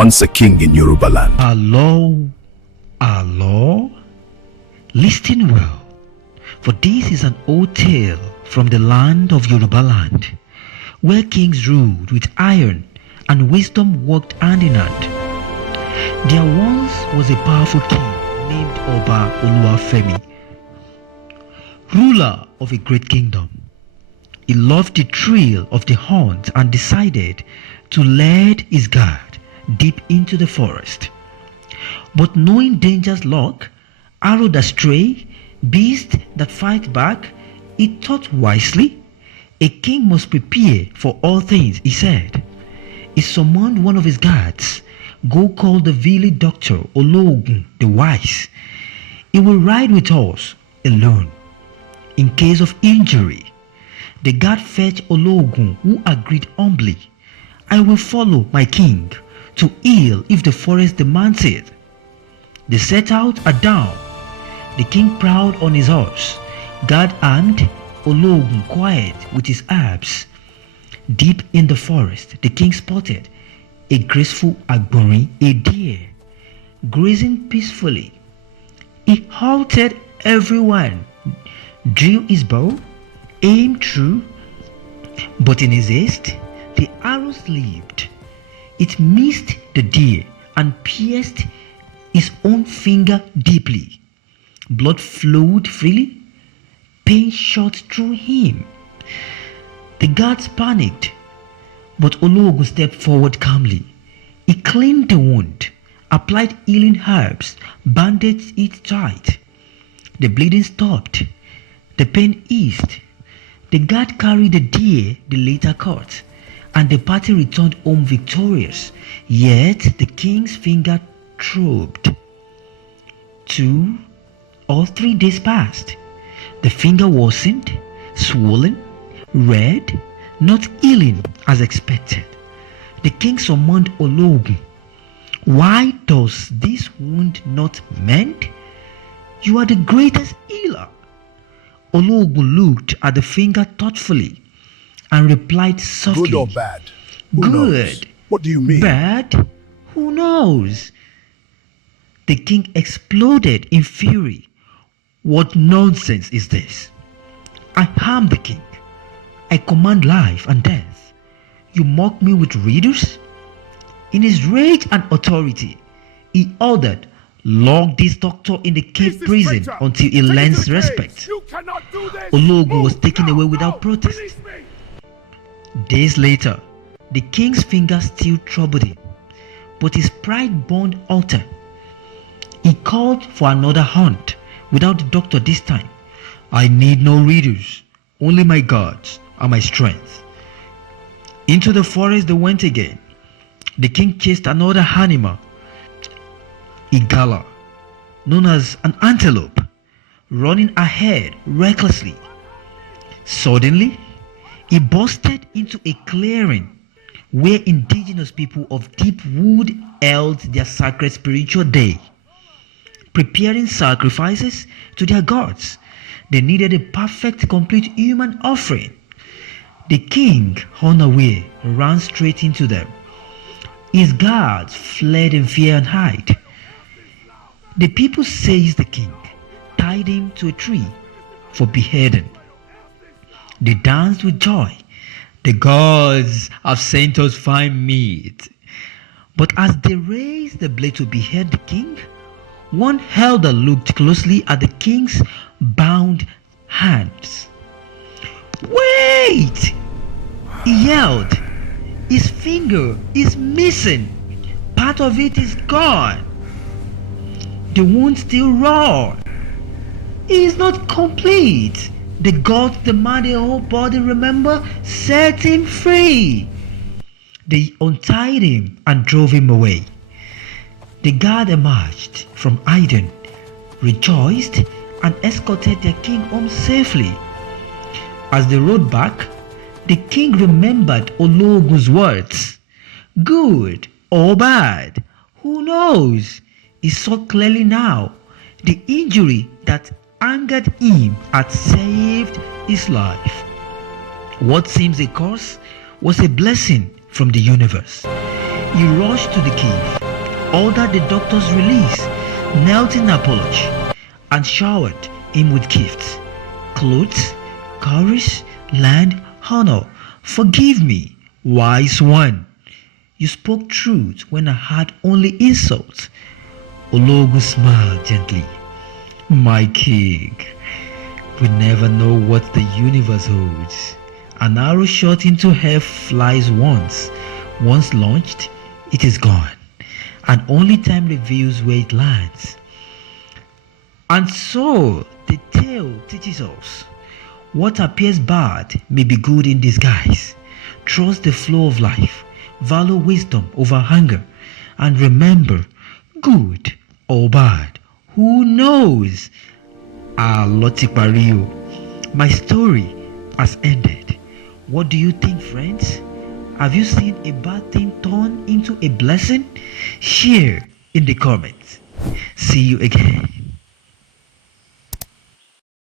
once a king in Yoruba land. Allah, listen well, for this is an old tale from the land of Yoruba land, where kings ruled with iron and wisdom worked hand in hand. There once was a powerful king named Oba Oluwafemi, ruler of a great kingdom. He loved the thrill of the hunt and decided to lead his guard deep into the forest. But knowing dangers lurk, arrow that stray, beast that fight back, he thought wisely. A king must prepare for all things, he said. He summoned one of his guards, go call the village doctor Ologun the Wise. He will ride with us alone in case of injury. The guard fetched Ologun, who agreed humbly. I will follow my king to heal if the forest demands it. They set out at dawn. The king proud on his horse, guard armed, Ologun quiet with his herbs. Deep in the forest, the king spotted a graceful agbori, a deer, grazing peacefully. He halted everyone, drew his bow, aimed true, but in his haste, the arrow slipped. It missed the deer and pierced his own finger deeply. Blood flowed freely. Pain shot through him. The guards panicked, but Ologun stepped forward calmly. He cleaned the wound, applied healing herbs, bandaged it tight. The bleeding stopped. The pain eased. The guard carried the deer they later caught, and the party returned home victorious. Yet the king's finger throbbed. 2 or 3 days passed. The finger worsened, swollen, red, not healing as expected. The king summoned Ologun. Why does this wound not mend? You are the greatest healer. Ologun looked at the finger thoughtfully and replied softly. Good or bad? Who Good. knows? What do you mean? Bad? Who knows? The king exploded in fury. What nonsense is this? I am the king. I command life and death. You mock me with riddles? In his rage and authority, he ordered, lock this doctor in the cave prison until he learns respect. Ologun was taken away without protest. Days later, the king's finger still troubled him, but his pride burned hotter. He called for another hunt without the doctor this time. I need no riddles, only my gods and my strength. Into the forest they went again. The king chased another animal, Igala, known as an antelope, running ahead recklessly. Suddenly, he busted into a clearing where indigenous people of deep wood held their sacred spiritual day, preparing sacrifices to their gods. They needed a perfect, complete human offering. The king, unaware, ran straight into them. His guards fled in fear and hide. The people seized the king, tied him to a tree for beheading. They danced with joy. The gods have sent us fine meat. But as they raised the blade to behead the king, one elder looked closely at the king's bound hands. Wait! He yelled. His finger is missing. Part of it is gone. The wound still raw. It is not complete. The gods demanded a whole body, remember? Set him free. They untied him and drove him away. The guard emerged from hiding, rejoiced, and escorted their king home safely. As they rode back, the king remembered Ologun's words. Good or bad, who knows? He saw clearly now. The injury that angered him had saved his life. What seems a curse was a blessing from the universe. He rushed to the cave, ordered the doctor's release, knelt in apology, and showered him with gifts, clothes, courage, land, honor. Forgive me, wise one. You spoke truth when I had only insults. Ologu smiled gently. My king, we never know what the universe holds. An arrow shot into air flies once. Once launched, it is gone, and only time reveals where it lands. And so the tale teaches us what appears bad may be good in disguise. Trust the flow of life, value wisdom over hunger, and remember, good or bad, who knows? Loti Pario, my story has ended. What do you think, friends? Have you seen a bad thing turn into a blessing? Share in the comments. See you again.